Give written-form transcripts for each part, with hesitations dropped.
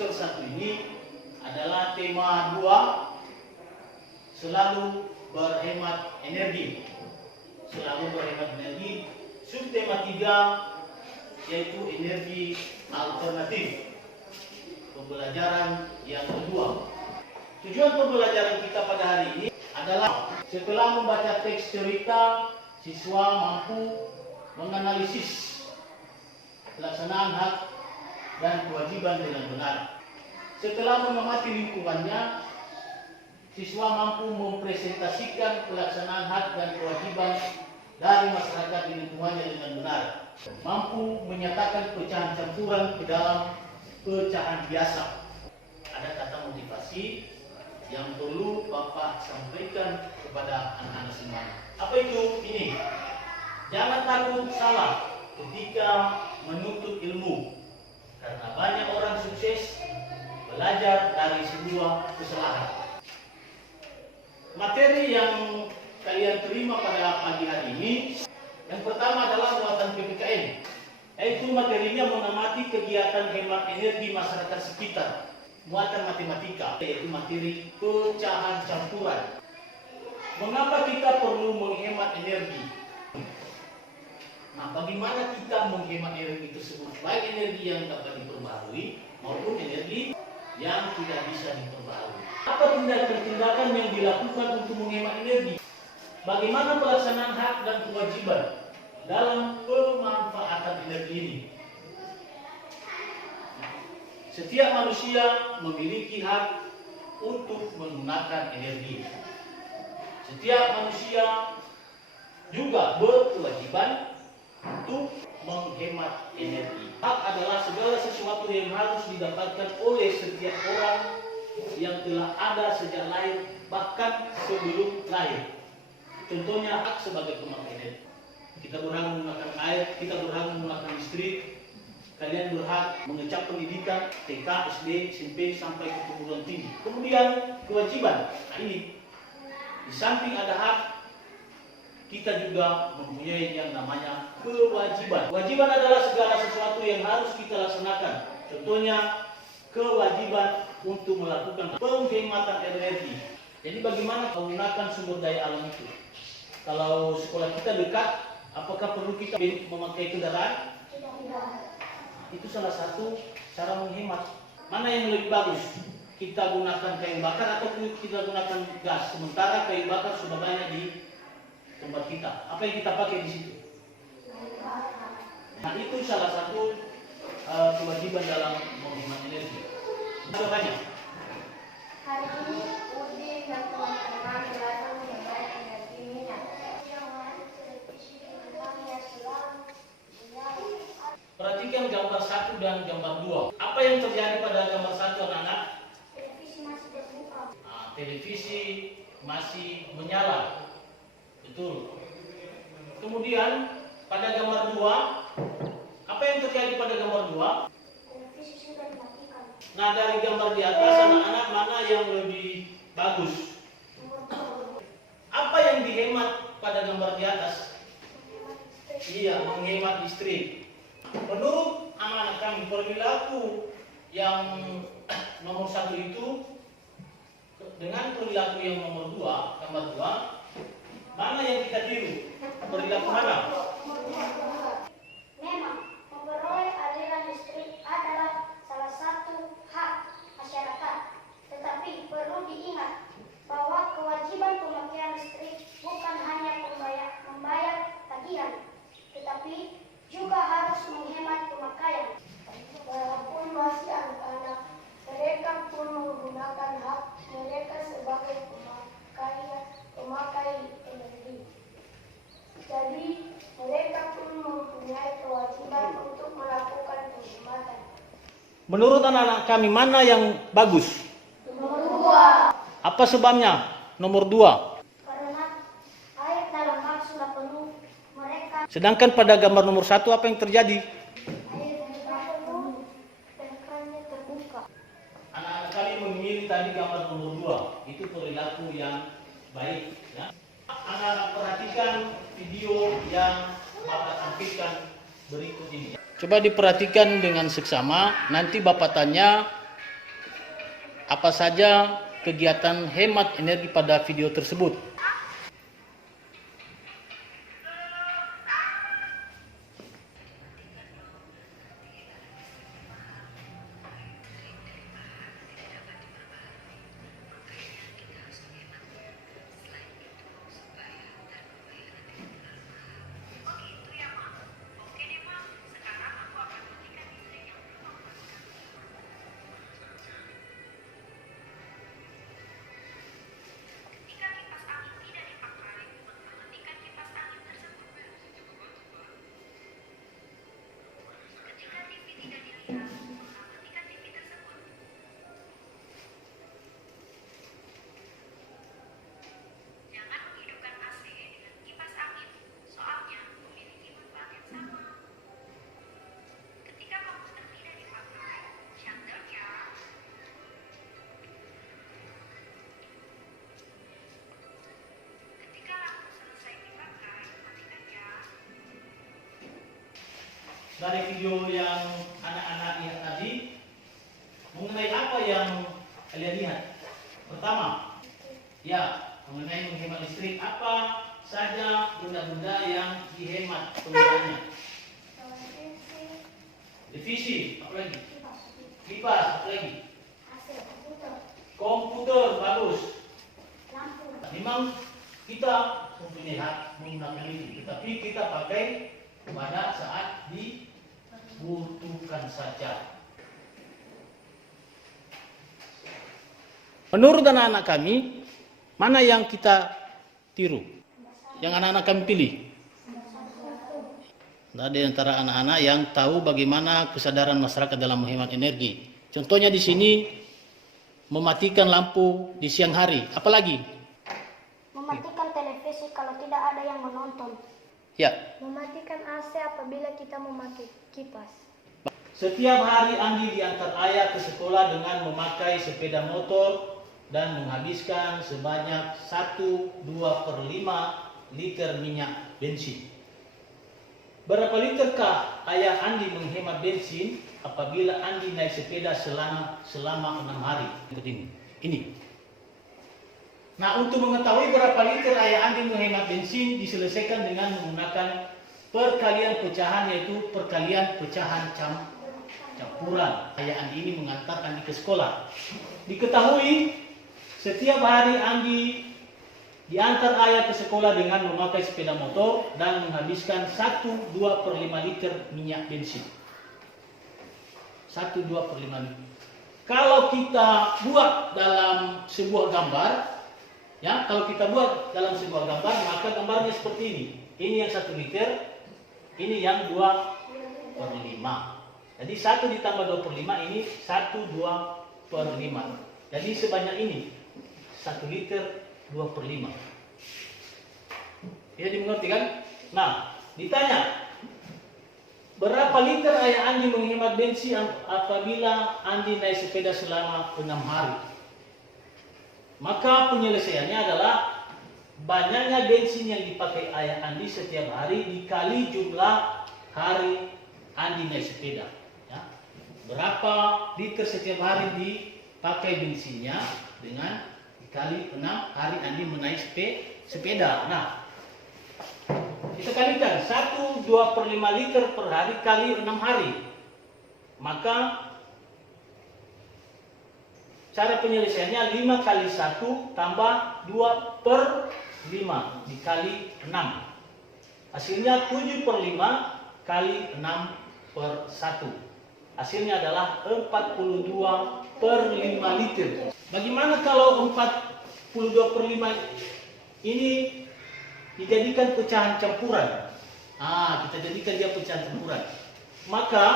semester 1 ini adalah tema 2, selalu berhemat energi. Selalu berhemat energi. Subtema 3 yaitu energi alternatif. Pembelajaran yang kedua. Tujuan pembelajaran kita pada hari ini adalah setelah membaca teks cerita, siswa mampu menganalisis pelaksanaan hak dan kewajiban dengan benar. Setelah mengamati lingkungannya, siswa mampu mempresentasikan pelaksanaan hak dan kewajiban dari masyarakat di lingkungannya dengan benar. Mampu menyatakan pecahan campuran ke dalam pecahan biasa. Ada kata motivasi yang perlu Bapak sampaikan kepada anak-anak semua. Apa itu? Ini. Jangan takut salah ketika menuntut ilmu. Karena banyak orang sukses belajar dari sebuah kesalahan. Materi yang kalian terima pada pagi hari ini, yang pertama adalah muatan PPKN, yaitu materinya mengamati kegiatan hemat energi masyarakat sekitar. Muatan matematika, yaitu materi pecahan campuran. Mengapa kita perlu menghemat energi? Nah, bagaimana kita menghemat energi tersebut? Baik energi yang dapat diperbarui maupun energi yang tidak bisa diperbarui. Apa tindakan-tindakan yang dilakukan untuk menghemat energi? Bagaimana pelaksanaan hak dan kewajiban dalam pemanfaatan energi ini? Setiap manusia memiliki hak untuk menggunakan energi. Setiap manusia juga berkewajiban untuk menghemat energi. Hak adalah segala sesuatu yang harus didapatkan oleh setiap orang yang telah ada sejak lahir, bahkan sebelum lahir. Contohnya hak sebagai pemakai energi. Kita berhak menggunakan air, kita berhak menggunakan listrik. Kalian berhak mengecap pendidikan TK, SD, SMP sampai ke perguruan tinggi. Kemudian kewajiban. Nah ini, di samping ada hak, kita juga mempunyai yang namanya kewajiban. Kewajiban adalah segala sesuatu yang harus kita laksanakan. Contohnya kewajiban untuk melakukan penghematan energi. Jadi bagaimana menggunakan sumber daya alam itu? Kalau sekolah kita dekat, apakah perlu kita memakai kendaraan? Itu salah satu cara menghemat. Mana yang lebih bagus? Kita gunakan kayu bakar atau kita gunakan gas? Sementara kayu bakar sudah banyak di tempat kita. Apa yang kita pakai di situ? Nah, itu salah satu kewajiban dalam menghemat energi. Contohnya, hari ini Udin dan teman-teman belajar menghemat energi minyak. Perhatikan gambar 1 dan gambar 2. Apa yang terjadi pada gambar 1, anak-anak? Televisi masih terbuka. Nah, televisi masih menyala. Betul. Kemudian pada gambar 2, apa yang terjadi pada gambar 2? Televisi sudah dimatikan. Nah, dari gambar di atas, anak-anak, mana yang lebih bagus? Apa yang dihemat pada gambar di atas? Iya, menghemat listrik. Menurut anak-anak kami, perilaku yang nomor 1 itu dengan perilaku yang nomor 2, gambar 2, mana yang kita tiru? Perilaku mana? Memang, memperoleh aliran listrik adalah salah satu hak masyarakat. Tetapi perlu diingat bahwa kewajiban pemakaian listrik bukan hanya membayar tagihan, tetapi juga harus menghemat pemakaian. Walaupun masih anak-anak, mereka pun menggunakan hak mereka sebagai pemakai energi. Jadi, mereka pun mempunyai kewajiban untuk melakukan penghematan. Menurut anak-anak kami, mana yang bagus? Nomor 2. Apa sebabnya? Nomor 2. Karena air dalam bak sudah penuh, mereka Sedangkan pada gambar nomor 1, apa yang terjadi? air sudah penuh dan kerannya terbuka. Anak-anak kami memilih tadi gambar nomor 2. Itu perilaku yang baik. Ya. Anak-anak perhatikan video yang Bapak tampilkan berikut ini. Coba diperhatikan dengan seksama. Nanti Bapak tanya apa saja kegiatan hemat energi pada video tersebut. Dari video yang anak-anak lihat tadi, mengenai apa yang kalian lihat? Pertama, ya, mengenai menghemat listrik, apa saja benda-benda yang dihemat penggunaannya? Televisi, apa lagi? Kipas, apa lagi? Komputer, bagus. Memang kita mempunyai hak menggunakan itu, tetapi kita pakai pada saat dibutuhkan saja. Menurut anak-anak kami, mana yang kita tiru? Yang anak-anak kami pilih? Ada di antara anak-anak yang tahu bagaimana kesadaran masyarakat dalam menghemat energi. Contohnya di sini, mematikan lampu di siang hari. Apalagi? Mematikan televisi kalau tidak ada yang menonton. Ya. Mematikan AC apabila kita memakai kipas. Setiap hari Andi diantar ayah ke sekolah dengan memakai sepeda motor dan menghabiskan sebanyak 1/2/5 liter minyak bensin. Berapa literkah ayah Andi menghemat bensin apabila Andi naik sepeda selama 6 hari? Ini. Nah, untuk mengetahui berapa liter ayah Andi menghemat bensin diselesaikan dengan menggunakan perkalian pecahan, yaitu perkalian pecahan campuran. Ayah Andi ini mengantar Andi ke sekolah. Diketahui setiap hari Andi diantar ayah ke sekolah dengan memakai sepeda motor dan menghabiskan 1/2/5 liter minyak bensin. 1/2/5 liter. Kalau kita buat dalam sebuah gambar, ya, kalau kita buat dalam sebuah gambar, maka gambarnya seperti ini. Ini yang 1 liter, ini yang 2/5. Jadi 1 ditambah 2/5 ini 1/2/5. Jadi sebanyak ini 1 liter 2/5. Ya, dimengerti kan? Nah, ditanya, berapa liter ayah Andi menghemat bensin apabila Andi naik sepeda selama 6 hari? Maka penyelesaiannya adalah banyaknya bensin yang dipakai ayah Andi setiap hari dikali jumlah hari Andi naik sepeda. Ya. Berapa liter setiap hari dipakai bensinnya dengan dikali 6 hari Andi menaik sepeda. Nah, kita kalikan 1/2/5 liter per hari kali 6 hari. Maka cara penyelesaiannya 5 kali 1 tambah 2/5 dikali 6. Hasilnya 7/5 kali 6/1. Hasilnya adalah 42/5 liter. Bagaimana kalau 42/5 ini dijadikan pecahan campuran? Kita jadikan dia pecahan campuran. Maka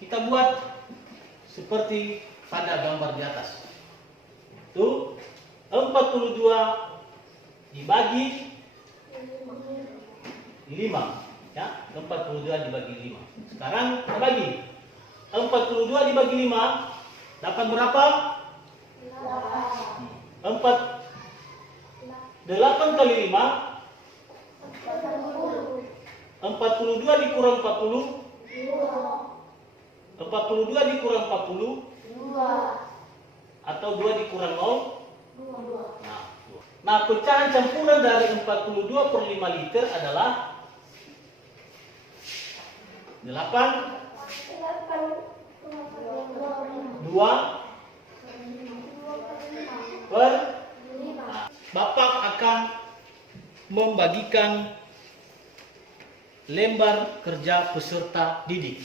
kita buat seperti pada gambar di atas. Itu 42 dibagi 5. Ya, 42 dibagi 5. Sekarang kita bagi. 42 dibagi 5 dapat berapa? 8 kali 5 42 dikurang 40 42 dikurang 40 2. Atau 2 dikurang 0? Dua. Nah, pecahan campuran dari 42/5 liter adalah 8, 2 per. Nah, Bapak akan membagikan lembar kerja peserta didik.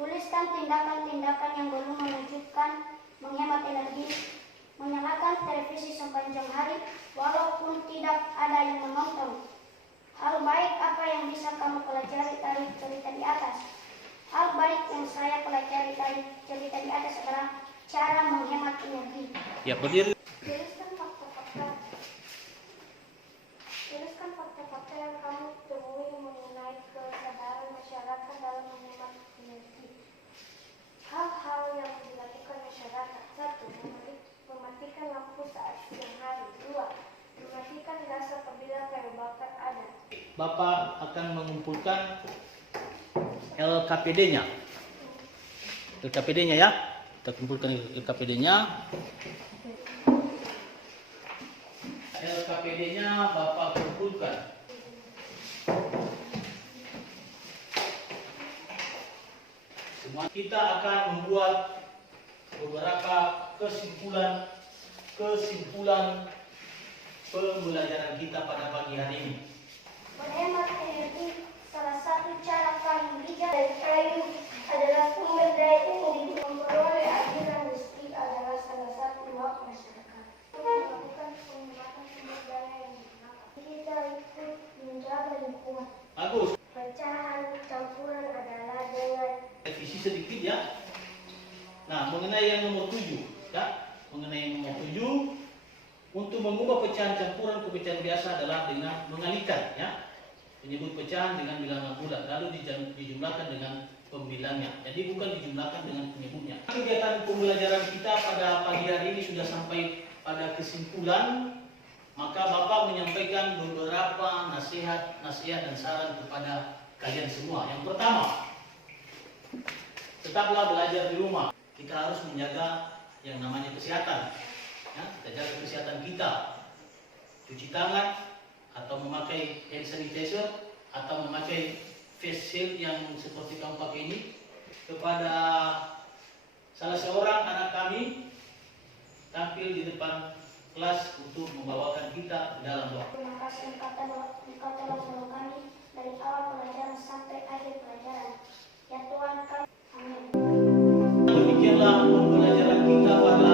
Tuliskan tindakan-tindakan yang belum menunjukkan menghemat energi, menyalakan televisi sepanjang hari walaupun tidak ada yang menonton. Hal baik apa yang bisa kamu pelajari dari cerita di atas? Hal baik yang saya pelajari dari cerita di atas adalah cara menghemat energi. Ya, berdiri. Tuliskan fakta-fakta yang kamu temui mengenai kesadaran masyarakat dalam menghemat energi. Hal-hal yang dilakukan masyarakat. 1. Mematikan lampu saat siang hari. 2. Mematikan gas apabila kayu bakar ada. Bapak akan mengumpulkan LKPD-nya. LKPD-nya ya. Kita kumpulkan LKPD-nya. LKPD-nya Bapak kumpulkan. Semua kita akan membuat beberapa kesimpulan pembelajaran kita pada pagi hari ini. Menghemat energi, salah satu cara paling bijak dari kayu adalah sumber daya ini. Memperoleh aliran listrik adalah salah satu hak masyarakat. Melakukan penghematan sumber daya yang digunakan. Kita ikut menjaga lingkungan. Bagus. Pecahan campuran adalah dengan Revisi sedikit ya. Nah, mengenai yang nomor 7 ya. Mengenai yang nomor 7, untuk mengubah pecahan campuran ke pecahan biasa adalah dengan mengalihkan ya. Menyebut pecahan dengan bilangan bulat, lalu dijumlahkan dengan pembilangnya. Jadi bukan dijumlahkan dengan penyebutnya. Kegiatan pembelajaran kita pada pagi hari ini sudah sampai pada kesimpulan. Maka Bapak menyampaikan beberapa nasihat dan saran kepada kalian semua. Yang pertama, tetaplah belajar di rumah. Kita harus menjaga yang namanya kesehatan. Ya, kita jaga kesehatan kita. Cuci tangan, atau memakai hand sanitizer, atau memakai face shield yang seperti kamu pakai ini. Kepada salah seorang anak kami tampil di depan kelas untuk membawakan kita ke dalam doa. terima kasih engkau telah menolong kami dari awal pelajaran sampai akhir pelajaran. Ya Tuhan kami. Amin. Demikianlah pembelajaran kita pada